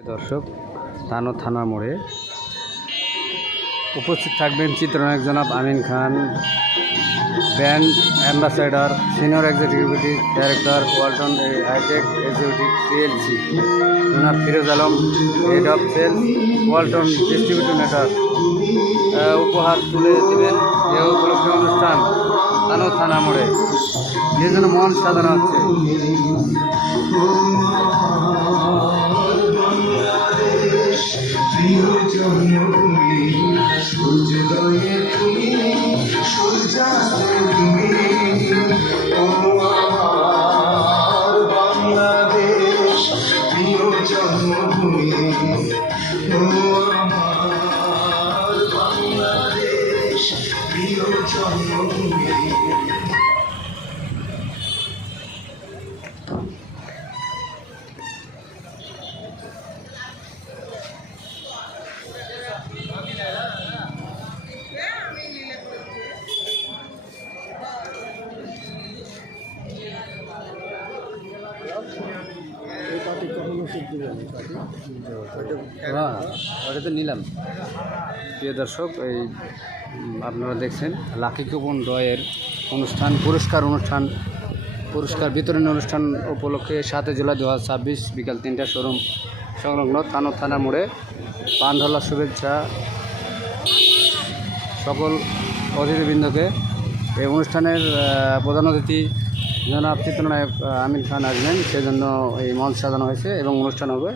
দর্শক, তানো থানা মোড়ে উপস্থিত থাকবেন চিত্রনায়ক জনাব Amin Khan, brand ambassador, senior executive director, Walton hi tech executive PLC, জনাব Firoz Alam, head of sales, Walton distributor. উপহার তুলে দেবেন এ উপলক্ষে অনুষ্ঠান তানো থানা মোড়ে, যে জন্য মন সাজানো হচ্ছে। প্রিয় জন্মভূমি, সূর্যোদয়ে তুমি, সূর্যাস্তে তুমি, ও আমার বাংলাদেশ। প্রিয় জন্মভূমি, ও আমার বাংলাদেশ, প্রিয় জন্মভূমি। ওটা তো নিলাম। প্রিয় দর্শক, এই আপনারা দেখছেন লাকি কুপন ড্রয়ের অনুষ্ঠান, পুরস্কার বিতরণী অনুষ্ঠান উপলক্ষে 7 জুলাই 2026 বিকাল 3টা শোরুম সংলগ্ন তানো থানা মোড়ে পান ঢালার শুভেচ্ছা সকল অতিথিবৃন্দকে। এই অনুষ্ঠানের প্রধান অতিথি জনাব চিত্রনায়ক আমিন খান আসবেন, সেজন্য এই মঞ্চ সাজানো হয়েছে এবং অনুষ্ঠান হবে।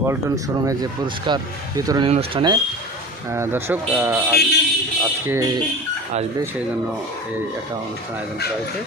ওয়ালটন শোরুমে যে পুরস্কার বিতরণী অনুষ্ঠানে দর্শক আজকে আসবে, সেই জন্য এই একটা অনুষ্ঠান আয়োজন করা হয়েছে।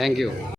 Thank you.